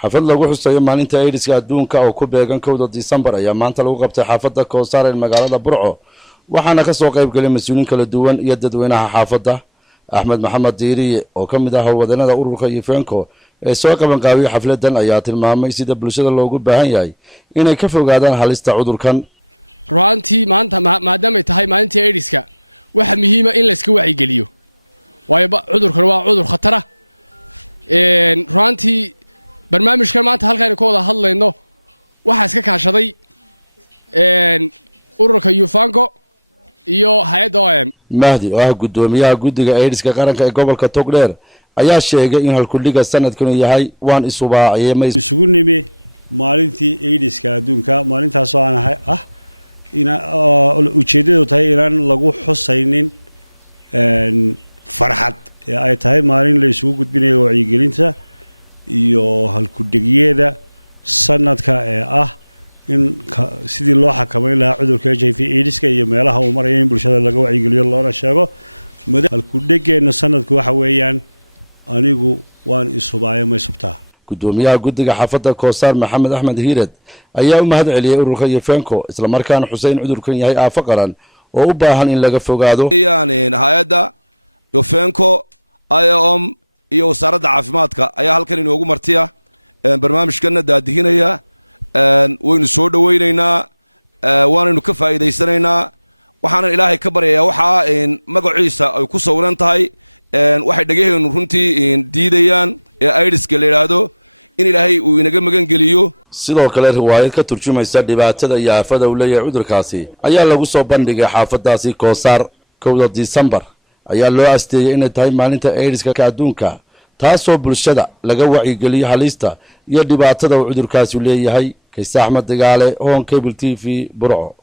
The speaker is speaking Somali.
xafad lagu xusayo maalinta AIDS-ka adduunka oo ku beegan 1 Diseembar ayaa maanta lagu qabtay xaafadda Koosar ee magaalada Burco waxaana ka soo qayb galay mas'uuliin kala duwan iyo dadweynaha xaafadda. Axmed Maxamed Diiriye oo ka mid ah howlwadeennada ururka Ifenco ee soo qaban qaabiyay xafladan ayaa tilmaamay sida bulshada loogu baahan yahay inay ka fogaadaan halista cudurkan. Mahdi oo ah gudoomiyaha guddiga AIDS-ka qaranka ee gobolka Togdheer ayaa sheegay in halkudhiga sanadkan yahay waan isubaaciyay gudoomiyaha guddiga xaafadda Koosar Maxamed Axmed Hiirad ayaa u mahad celiyay ururka Ifenco isla markaana xuseen cudurkan yahay aafo qaran oo u baahan in laga fogaado. sidoo kale riwaayad ka turjumaysa dhibaatada iyo aafada uu leeyahay cudurkaasi ayaa lagu soo bandhigay xaafadaasi Koosar. 1 Diseembar ayaa loo asteeyay inay tahay maalinta AIDS-ka adduunka taasoo bulshada laga wacyigeliyo halista iyo dhibaatada uu cudurkaasi leeyahay. Kays Axmed Digaale, Hon Cable TV, Burco.